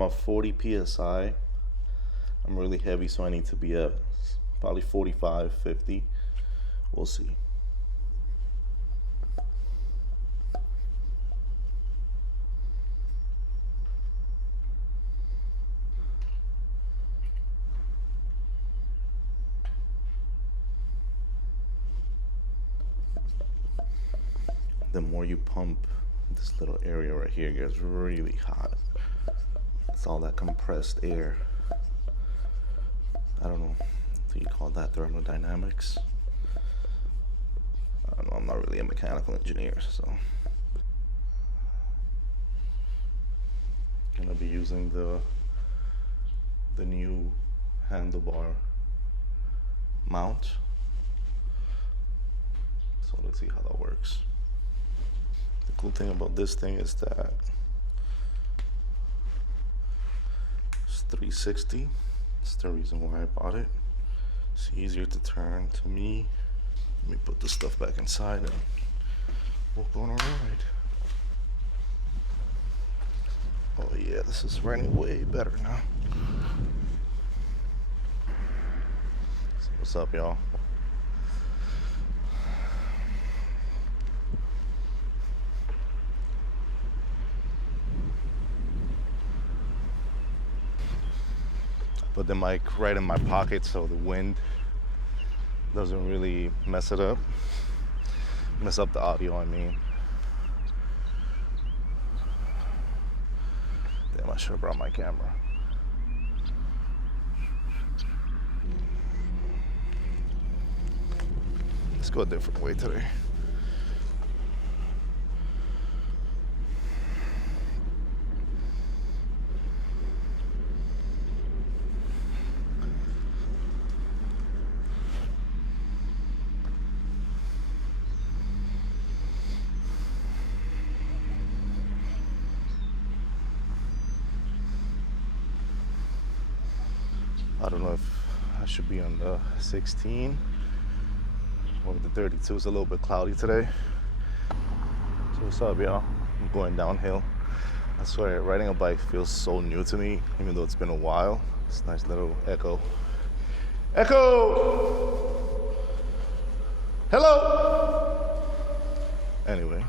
I'm at 40 psi. I'm really heavy, so I need to be at probably 45, 50. We'll see. The more you pump, this little area right here gets really hot. It's all that compressed air. I don't know, do you call that thermodynamics? I don't know, I'm not really a mechanical engineer, so. Gonna be using the new handlebar mount. So let's see how that works. The cool thing about this thing is that it's 360. That's the reason why I bought it. It's easier to turn to me. Let me put the stuff back inside and we'll go on a ride. Oh yeah, this is running way better now. So what's up, y'all? Put the mic right in my pocket so the wind doesn't really mess it up. Mess up the audio, I mean. Damn, I should have brought my camera. Let's go a different way today. I don't know if I should be on the 16 or the 32. Is a little bit cloudy today. So what's up, y'all? I'm going downhill. I swear, riding a bike feels so new to me, even though it's been a while. It's a nice little echo. Echo! Hello! Anyway,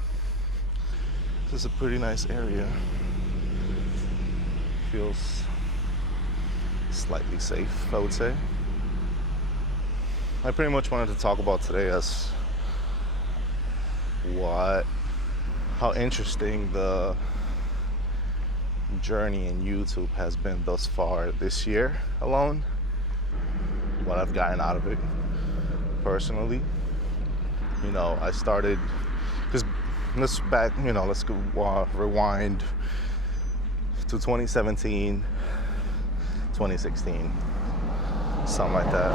this is a pretty nice area. Feels slightly safe, I would say. I pretty much wanted to talk about today as how interesting the journey in YouTube has been thus far this year alone. What I've gotten out of it personally. You know, I started, because let's go rewind to 2017, 2016, something like that.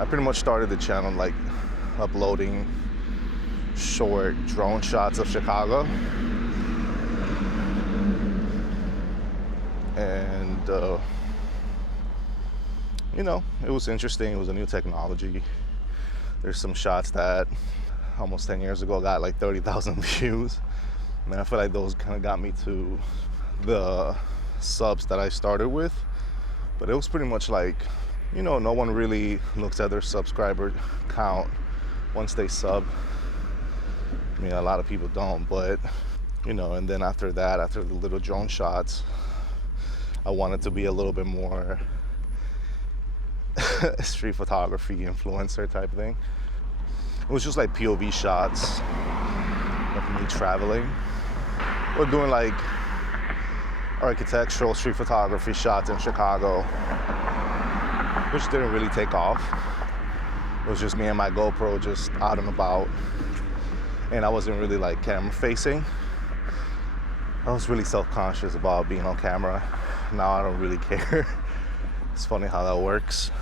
I pretty much started the channel like uploading short drone shots of Chicago, and you know, it was interesting. It was a new technology. There's some shots that almost 10 years ago got like 30,000 views. And I feel like those kind of got me to the subs that I started with. But it was pretty much like, you know, no one really looks at their subscriber count once they sub. I mean, a lot of people don't, but, you know, and then after that, after the little drone shots, I wanted to be a little bit more street photography influencer type thing. It was just like POV shots of me traveling. We're doing like architectural street photography shots in Chicago, which didn't really take off. It was just me and my GoPro just out and about, and I wasn't really like camera facing. I was really self-conscious about being on camera. Now I don't really care. It's funny how that works.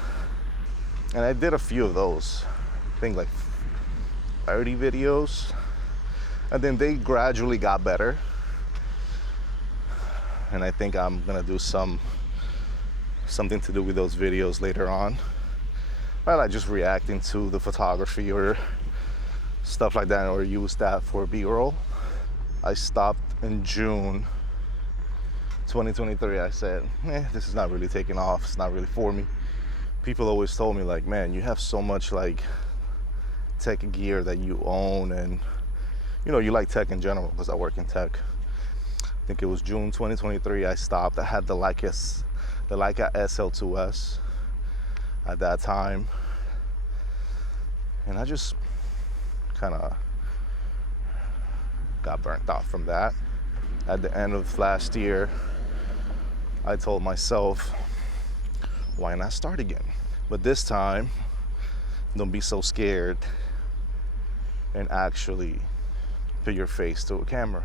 And I did a few of those, I think like 30 videos, and then they gradually got better. And I think I'm gonna do something to do with those videos later on. I like just reacting to the photography or stuff like that, or use that for B-roll. I stopped in June 2023. I said, this is not really taking off. It's not really for me. People always told me, like, man, you have so much like tech gear that you own, and you know, you like tech in general, because I work in tech. I think it was June 2023 I stopped. I had the Leica SL2S at that time, and I just kind of got burnt out from that. At the end of last year, I told myself, why not start again? But this time, don't be so scared and actually put your face to a camera.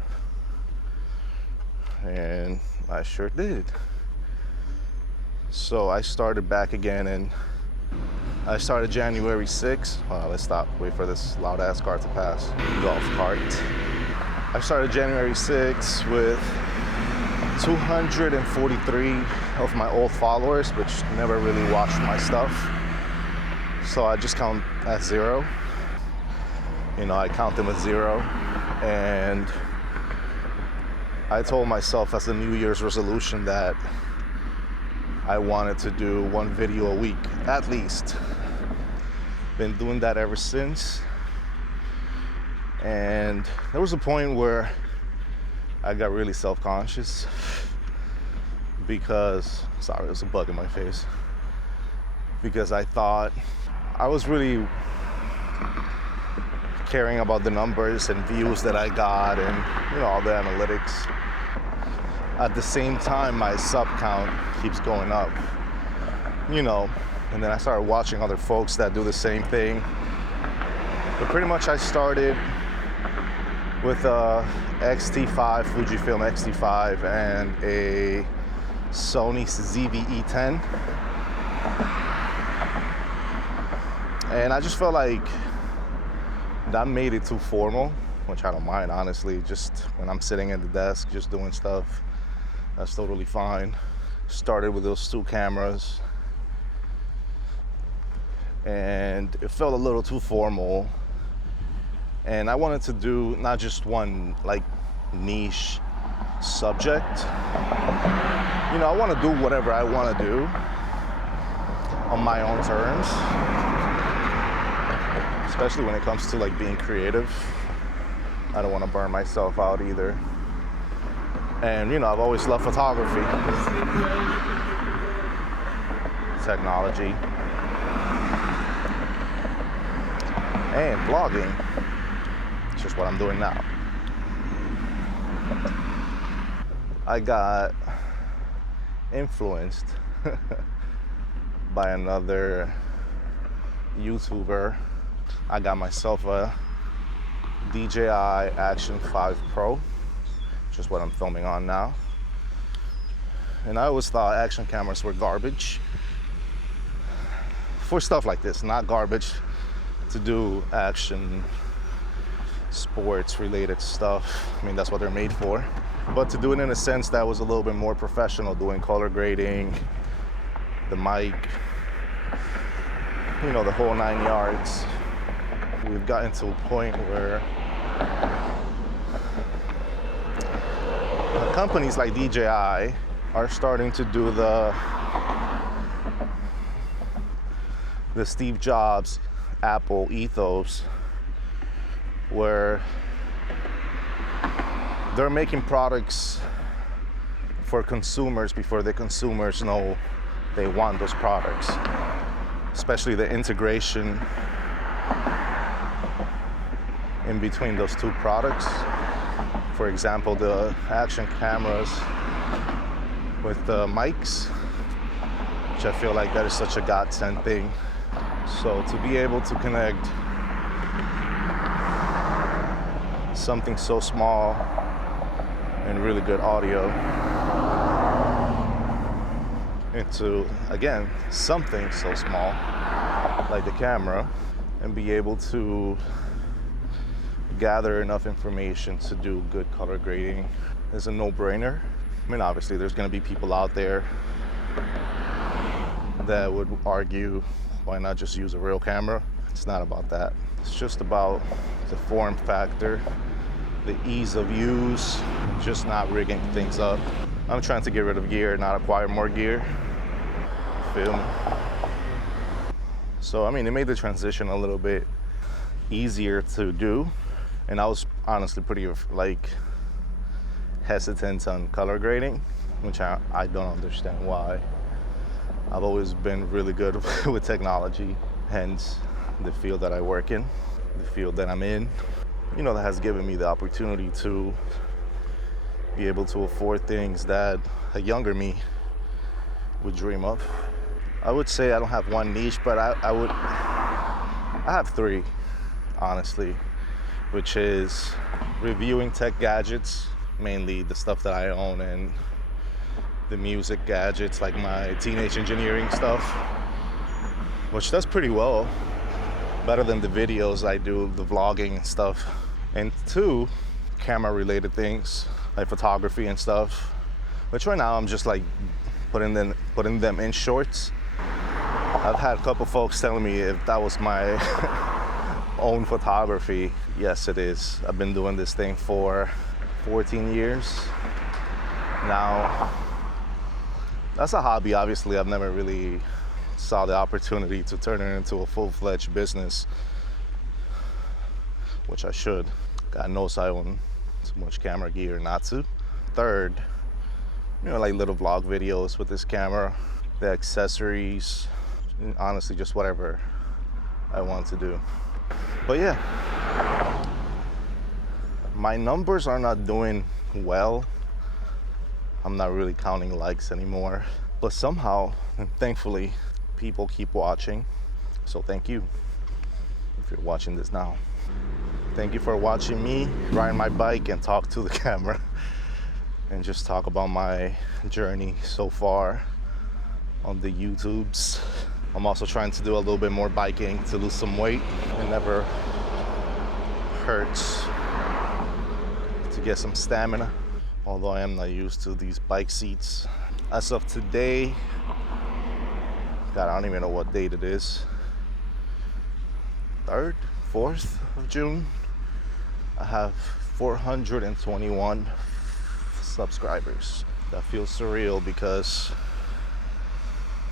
And I sure did. So I started back again, and I started January 6th. Let's stop, wait for this loud ass car to pass. Golf cart. I started January 6th with 243 of my old followers, which never really watched my stuff. So I just count as 0. You know, I count them as 0. And I told myself as a New Year's resolution that I wanted to do 1 video a week, at least. Been doing that ever since. And there was a point where I got really self-conscious because, sorry, there's a bug in my face, because I thought I was really caring about the numbers and views that I got, and you know, all the analytics. At the same time, my sub count keeps going up, you know, and then I started watching other folks that do the same thing. But pretty much I started with a X-T5, Fujifilm X-T5, and a Sony ZV-E10. And I just felt like that made it too formal, which I don't mind, honestly. Just when I'm sitting at the desk, just doing stuff, that's totally fine. Started with those 2 cameras, and it felt a little too formal. And I wanted to do not just one like niche subject. You know, I want to do whatever I want to do on my own terms, especially when it comes to like being creative. I don't want to burn myself out either. And you know, I've always loved photography, technology, and blogging. It's just what I'm doing now. I got influenced by another YouTuber. I got myself a DJI Action 5 Pro, which is what I'm filming on now. And I always thought action cameras were garbage for stuff like this, not garbage to do action sports related stuff. I mean, that's what they're made for. But to do it in a sense that was a little bit more professional, doing color grading, the mic, you know, the whole 9 yards. We've gotten to a point where companies like DJI are starting to do the Steve Jobs Apple ethos, where they're making products for consumers before the consumers know they want those products, especially the integration in between those 2 products. For example, the action cameras with the mics, which I feel like that is such a godsend thing. So to be able to connect something so small and really good audio into, again, something so small like the camera, and be able to gather enough information to do good color grading is a no-brainer. I mean, obviously there's going to be people out there that would argue, why not just use a real camera? It's not about that. It's just about the form factor the ease of use, just not rigging things up. I'm trying to get rid of gear, not acquire more gear. Feel me? So, I mean, it made the transition a little bit easier to do. And I was honestly pretty, like, hesitant on color grading, which I don't understand why. I've always been really good with technology, hence the field that I work in, the field that I'm in. You know, that has given me the opportunity to be able to afford things that a younger me would dream of. I would say I don't have one niche, but I have three, honestly, which is reviewing tech gadgets, mainly the stuff that I own, and the music gadgets, like my teenage engineering stuff, which does pretty well, better than the videos I do, the vlogging and stuff. And two, camera related things, like photography and stuff, which right now I'm just like putting them in shorts. I've had a couple folks telling me if that was my own photography. Yes, it is. I've been doing this thing for 14 years now. That's a hobby. Obviously, I've never really saw the opportunity to turn it into a full-fledged business, which I should. God knows I own too much camera gear not to. Third, you know, like little vlog videos with this camera, the accessories, and honestly, just whatever I want to do. But yeah, my numbers are not doing well. I'm not really counting likes anymore, but somehow, and thankfully, people keep watching. So thank you if you're watching this now. Thank you for watching me ride my bike and talk to the camera and just talk about my journey so far on the YouTubes. I'm also trying to do a little bit more biking to lose some weight. It never hurts to get some stamina, although I am not used to these bike seats. As of today, God, I don't even know what date it is. 3rd, 4th of June. I have 421 subscribers. That feels surreal because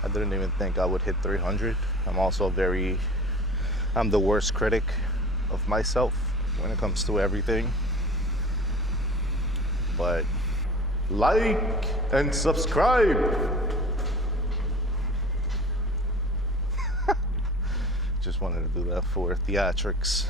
I didn't even think I would hit 300. I'm the worst critic of myself when it comes to everything. But like and subscribe. Just wanted to do that for theatrics.